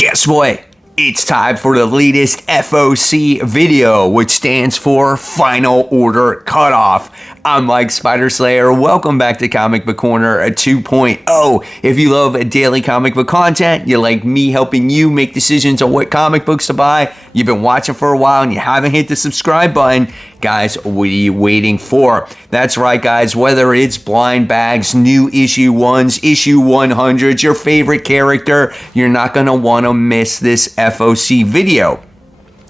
Guess what? It's time for the latest FOC video, which stands for Final Order Cutoff. I'm Mike Spider Slayer. Welcome back to Comic Book Corner 2.0. If you love daily comic book content, you like me helping you make decisions on what comic books to buy, you've been watching for a while and you haven't hit the subscribe button, guys, what are you waiting for? That's right, guys. Whether it's blind bags, new issue 1s, issue 100s, your favorite character, you're not going to want to miss this FOC video.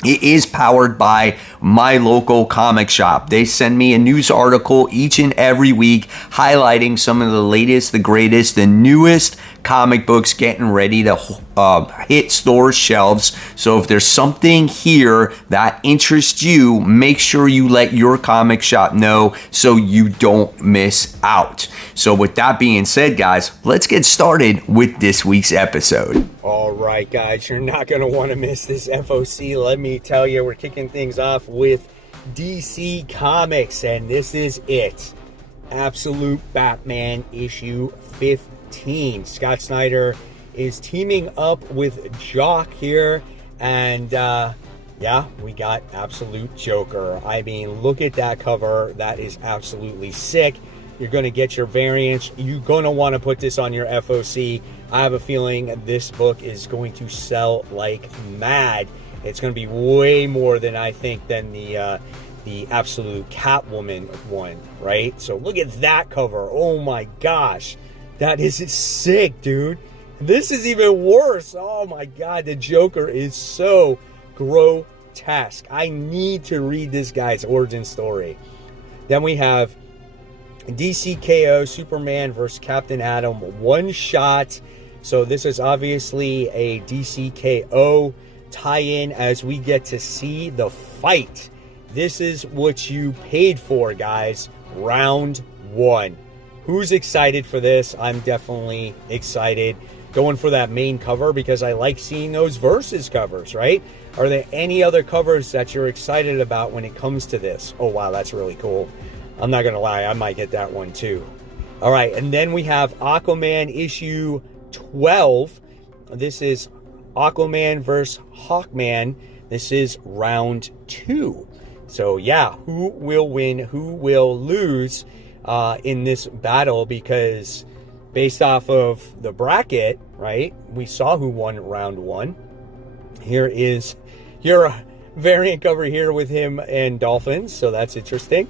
It is powered by my local comic shop. They send me a news article each and every week highlighting some of the latest, the greatest, the newest comic books getting ready to hit store shelves. So if there's something here that interests you, make sure you let your comic shop know so you don't miss out. So with that being said, guys, let's get started with this week's episode. All right, guys, you're not going to want to miss this FOC. Let me tell you, we're kicking things off with DC Comics, and this is it. Absolute Batman issue 15. Scott Snyder is teaming up with Jock here, and yeah, we got Absolute Joker. I mean, look at that cover. That is absolutely sick. You're going to get your variants. You're going to want to put this on your FOC. I have a feeling this book is going to sell like mad. It's going to be way more than I think than the Absolute Catwoman one, right? So look at that cover. Oh my gosh. That is sick, dude. This is even worse. Oh my God. The Joker is so grotesque. I need to read this guy's origin story. Then we have DCKO Superman vs. Captain Atom one shot. So this is obviously a DCKO tie-in as we get to see the fight. This is what you paid for, guys. Round one. Who's excited for this? I'm definitely excited. Going for that main cover because I like seeing those versus covers, right? Are there any other covers that you're excited about when it comes to this? Oh, wow, that's really cool. I'm not going to lie, I might get that one too. All right, and then we have Aquaman issue 12. This is Aquaman versus Hawkman. This is round 2. So yeah, who will win, who will lose in this battle? Because based off of the bracket, right, we saw who won round 1. Here is your variant cover here with him and Dolphins, so that's interesting.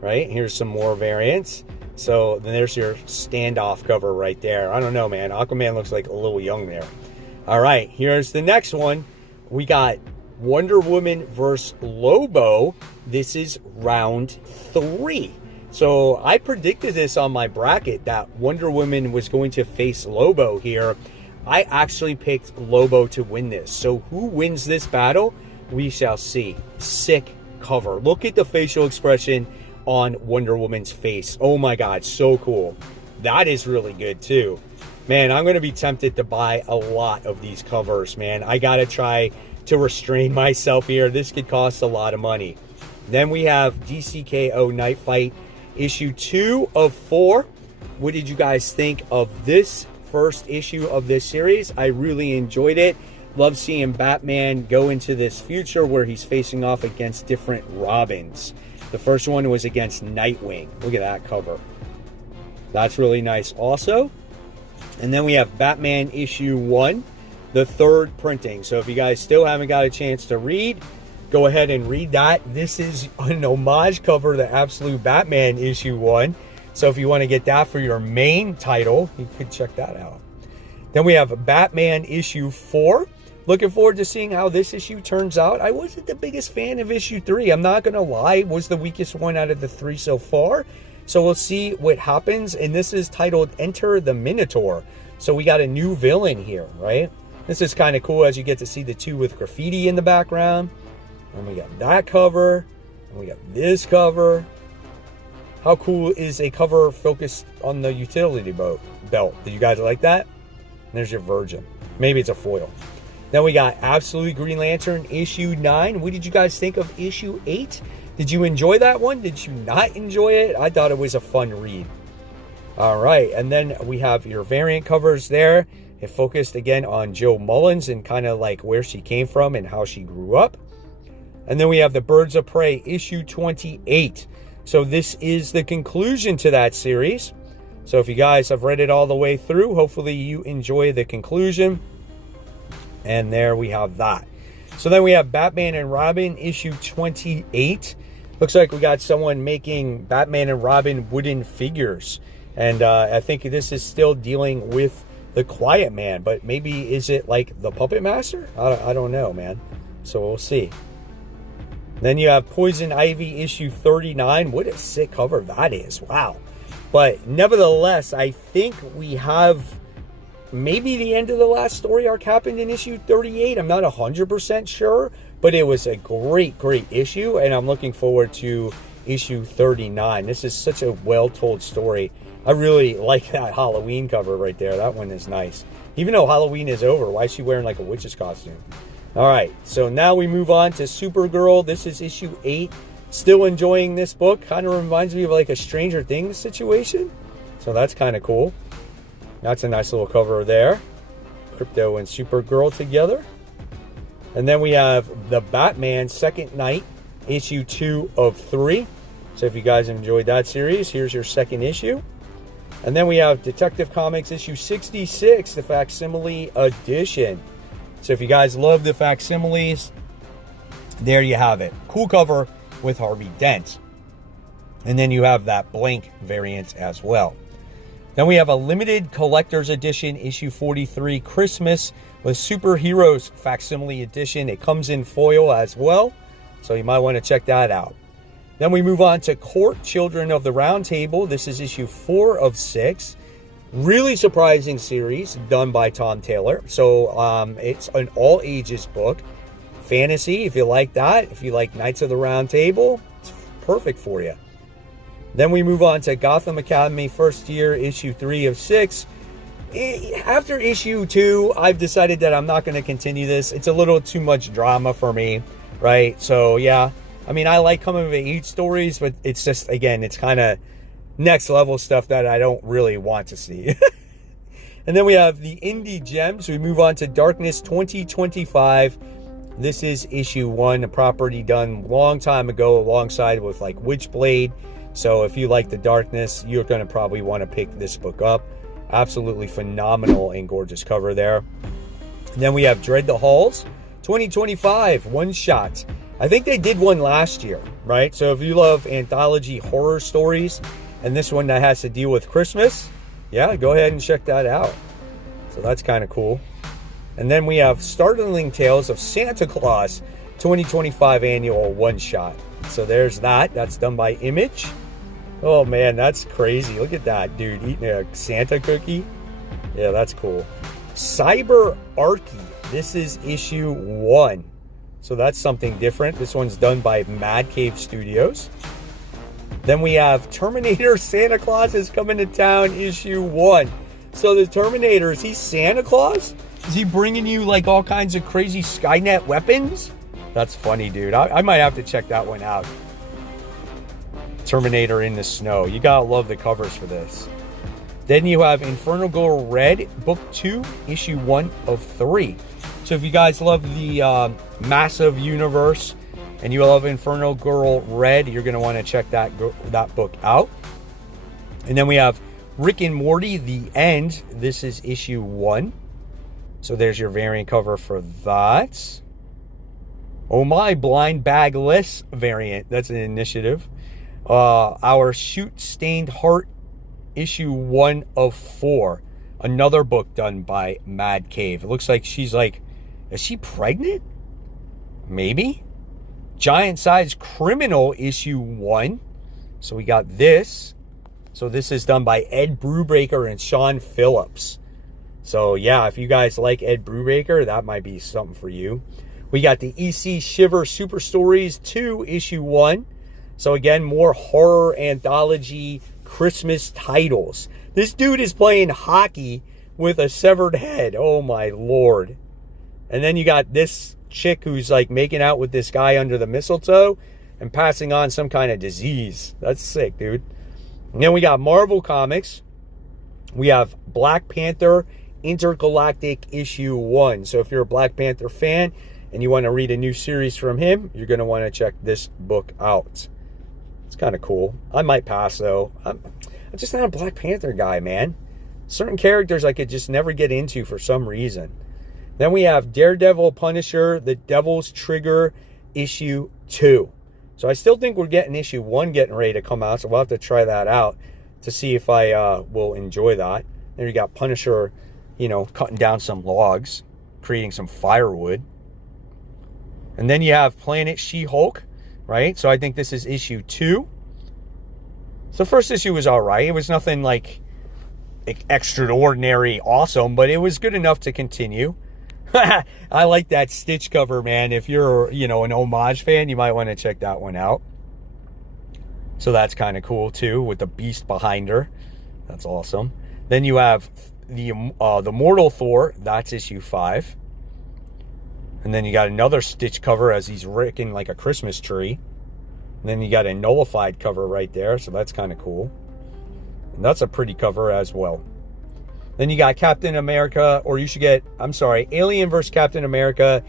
Right, here's some more variants. So then there's your standoff cover right there. I don't know, man. Aquaman looks like a little young there. All right, here's the next one. We got Wonder Woman versus Lobo. This is round 3. So I predicted this on my bracket that Wonder Woman was going to face Lobo here. I actually picked Lobo to win this. So who wins this battle? We shall see. Sick cover. Look at the facial expression on Wonder Woman's face. Oh my God, so cool. That is really good too. Man, I'm going to be tempted to buy a lot of these covers, man. I got to try to restrain myself here. This could cost a lot of money. Then we have DCKO Night Fight issue 2 of 4. What did you guys think of this first issue of this series? I really enjoyed it. Love seeing Batman go into this future where he's facing off against different Robins. The first one was against Nightwing. Look at that cover. That's really nice also. And then we have Batman issue 1, the 3rd printing. So if you guys still haven't got a chance to read, go ahead and read that. This is an homage cover to Absolute Batman issue 1. So if you want to get that for your main title, you could check that out. Then we have Batman issue 4. Looking forward to seeing how this issue turns out. I wasn't the biggest fan of issue 3. I'm not going to lie. It was the weakest one out of the 3 so far. So we'll see what happens. And this is titled Enter the Minotaur. So we got a new villain here, right? This is kind of cool as you get to see the 2 with graffiti in the background. And we got that cover. And we got this cover. How cool is a cover focused on the utility belt? Did you guys like that? And there's your Virgin. Maybe it's a foil. Then we got Absolute Green Lantern issue 9. What did you guys think of issue 8? Did you enjoy that one? Did you not enjoy it? I thought it was a fun read. All right, and then we have your variant covers there. It focused again on Joe Mullins and kind of like where she came from and how she grew up. And then we have the Birds of Prey, issue 28. So this is the conclusion to that series. So if you guys have read it all the way through, hopefully you enjoy the conclusion. And there we have that. So then we have Batman and Robin, issue 28. Looks like we got someone making Batman and Robin wooden figures. And I think this is still dealing with the Quiet Man. But maybe is it like the Puppet Master? I don't know, man. So we'll see. Then you have Poison Ivy, issue 39. What a sick cover that is. Wow. But nevertheless, I think we have maybe the end of the last story arc happened in issue 38. I'm not 100% sure. But it was a great, great issue. And I'm looking forward to issue 39. This is such a well-told story. I really like that Halloween cover right there. That one is nice. Even though Halloween is over, why is she wearing like a witch's costume? All right, so now we move on to Supergirl. This is issue 8. Still enjoying this book. Kind of reminds me of like a Stranger Things situation. So that's kind of cool. That's a nice little cover there. Crypto and Supergirl together. And then we have the Batman Second Night, issue 2 of 3. So if you guys enjoyed that series, here's your second issue. And then we have Detective Comics issue 66, the facsimile edition. So if you guys love the facsimiles, there you have it. Cool cover with Harvey Dent. And then you have that blank variant as well. Then we have a limited collector's edition, issue 43, Christmas with Superheroes facsimile edition. It comes in foil as well, so you might want to check that out. Then we move on to Court Children of the Round Table. This is issue 4 of 6. Really surprising series done by Tom Taylor. So it's an all ages book. Fantasy, if you like that. If you like Knights of the Round Table, it's perfect for you. Then we move on to Gotham Academy First Year, issue 3 of 6. After issue 2, I've decided that I'm not going to continue this. It's a little too much drama for me, right? So yeah, I mean, I like coming of age stories, but it's just, again, it's kind of next level stuff that I don't really want to see. And then we have the Indie Gems. We move on to Darkness 2025. This is issue 1, a property done a long time ago alongside with like Witchblade. So if you like the Darkness, you're going to probably want to pick this book up. Absolutely phenomenal and gorgeous cover there. And then we have Dread the Halls 2025 one shot. I think they did one last year, right? So if you love anthology horror stories, and this one that has to deal with Christmas, yeah, go ahead and check that out. So that's kind of cool. And then we have Startling Tales of Santa Claus 2025 annual one-shot. So there's that. That's done by Image. Oh, man, that's crazy. Look at that, dude, eating a Santa cookie. Yeah, that's cool. Cyber Archie. This is issue 1. So that's something different. This one's done by Mad Cave Studios. Then we have Terminator Santa Claus is coming to town, issue 1. So the Terminator, is he Santa Claus? Is he bringing you like all kinds of crazy Skynet weapons? That's funny, dude. I might have to check that one out. Terminator in the Snow. You gotta love the covers for this. Then you have Infernal Girl Red, book 2, issue 1 of 3. So if you guys love the massive universe and you love Infernal Girl Red, you're going to want to check that book out. And then we have Rick and Morty, The End. This is issue 1. So there's your variant cover for that. Oh my, Blind Bagless variant. That's an initiative. Our Shoot Stained Heart, issue 1 of 4. Another book done by Mad Cave. It looks like she's like, is she pregnant? Maybe. Giant Size Criminal, issue 1. So we got this. So this is done by Ed Brubaker and Sean Phillips. So yeah, if you guys like Ed Brubaker, that might be something for you. We got the EC Shiver Super Stories 2, issue 1. So again, more horror anthology Christmas titles. This dude is playing hockey with a severed head. Oh my Lord. And then you got this chick who's like making out with this guy under the mistletoe and passing on some kind of disease. That's sick, dude. And then we got Marvel Comics. We have Black Panther Intergalactic issue 1. So if you're a Black Panther fan and you want to read a new series from him, you're going to want to check this book out. It's kind of cool. I might pass, though. I'm just not a Black Panther guy, man. Certain characters I could just never get into for some reason. Then we have Daredevil, Punisher, The Devil's Trigger, issue 2. So I still think we're getting issue 1 getting ready to come out, so we'll have to try that out to see if I will enjoy that. Then you got Punisher, cutting down some logs, creating some firewood. And then you have Planet She-Hulk, right? So I think this is issue 2. So the first issue was all right. It was nothing like extraordinary awesome, but it was good enough to continue. I like that Stitch cover, man. If you're, an homage fan, you might want to check that one out. So that's kind of cool too, with the beast behind her. That's awesome. Then you have the Mortal Thor. That's issue 5. And then you got another Stitch cover as he's wrecking like a Christmas tree. And then you got a nullified cover right there, so that's kind of cool. And that's a pretty cover as well. Then you got Captain America, Alien vs. Captain America,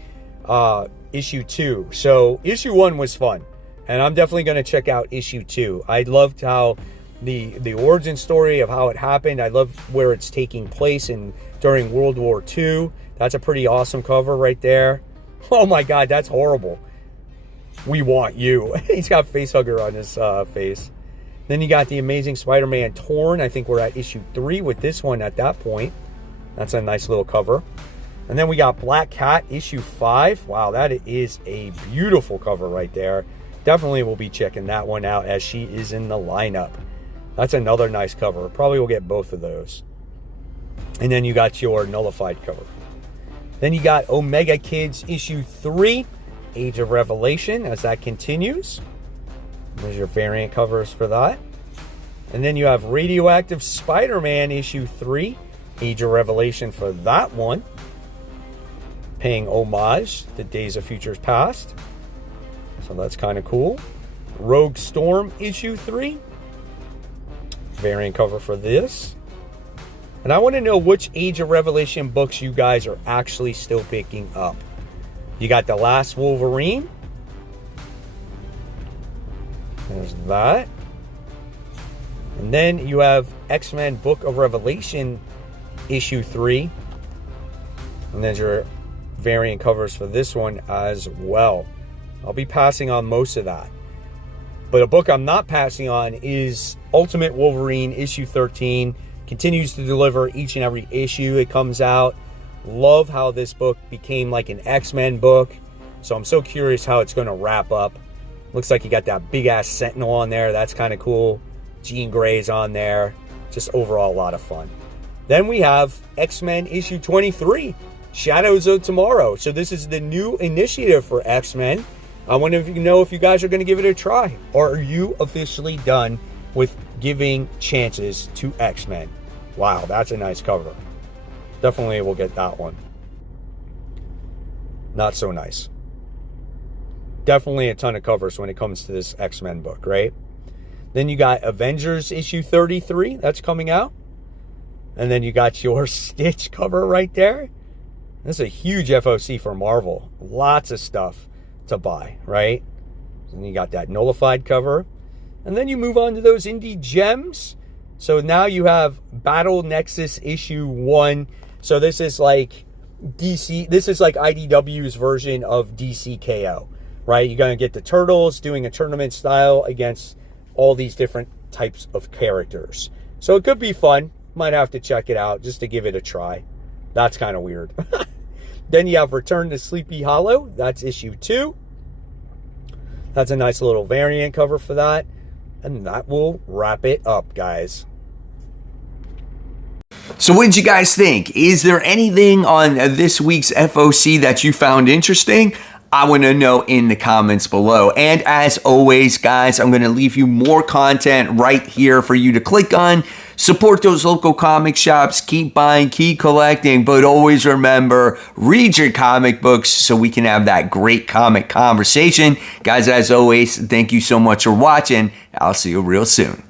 issue 2. So issue 1 was fun, and I'm definitely going to check out issue 2. I loved how the origin story of how it happened. I love where it's taking place during World War II. That's a pretty awesome cover right there. Oh my God, that's horrible. We want you. He's got facehugger on his face. Then you got the Amazing Spider-Man Torn. I think we're at issue 3 with this one at that point. That's a nice little cover. And then we got Black Cat issue 5. Wow, that is a beautiful cover right there. Definitely will be checking that one out as she is in the lineup. That's another nice cover. Probably will get both of those. And then you got your nullified cover. Then you got Omega Kids issue 3, Age of Revelation, as that continues. There's your variant covers for that. And then you have Radioactive Spider-Man issue 3, Age of Revelation for that one. Paying homage to Days of Futures Past. So that's kind of cool. Rogue Storm issue 3. Variant cover for this. And I want to know which Age of Revelation books you guys are actually still picking up. You got The Last Wolverine. There's that. And then you have X-Men Book of Revelation issue 3. And there's your variant covers for this one as well. I'll be passing on most of that. But a book I'm not passing on is Ultimate Wolverine issue 13. Continues to deliver each and every issue it comes out. Love how this book became like an X-Men book. So I'm so curious how it's going to wrap up. Looks like you got that big ass Sentinel on there. That's kind of cool. Jean Grey's on there. Just overall a lot of fun. Then we have X-Men issue 23, Shadows of Tomorrow. So this is the new initiative for X-Men. I want to know if you guys are going to give it a try. Or are you officially done with giving chances to X-Men? Wow, that's a nice cover. Definitely will get that one. Not so nice. Definitely a ton of covers when it comes to this X-Men book, right? Then you got Avengers issue 33. That's coming out. And then you got your Stitch cover right there. This is a huge FOC for Marvel. Lots of stuff to buy, right? And you got that nullified cover. And then you move on to those indie gems. So now you have Battle Nexus issue 1. So this is like DC. This is like IDW's version of DCKO, right? You're going to get the Turtles doing a tournament style against all these different types of characters. So it could be fun. Might have to check it out just to give it a try. That's kind of weird. Then you have Return to Sleepy Hollow. That's issue 2. That's a nice little variant cover for that. And that will wrap it up, guys. So what did you guys think? Is there anything on this week's FOC that you found interesting? I want to know in the comments below. And as always, guys, I'm going to leave you more content right here for you to click on. Support those local comic shops. Keep buying, keep collecting, but always remember, read your comic books so we can have that great comic conversation. Guys, as always, thank you so much for watching. I'll see you real soon.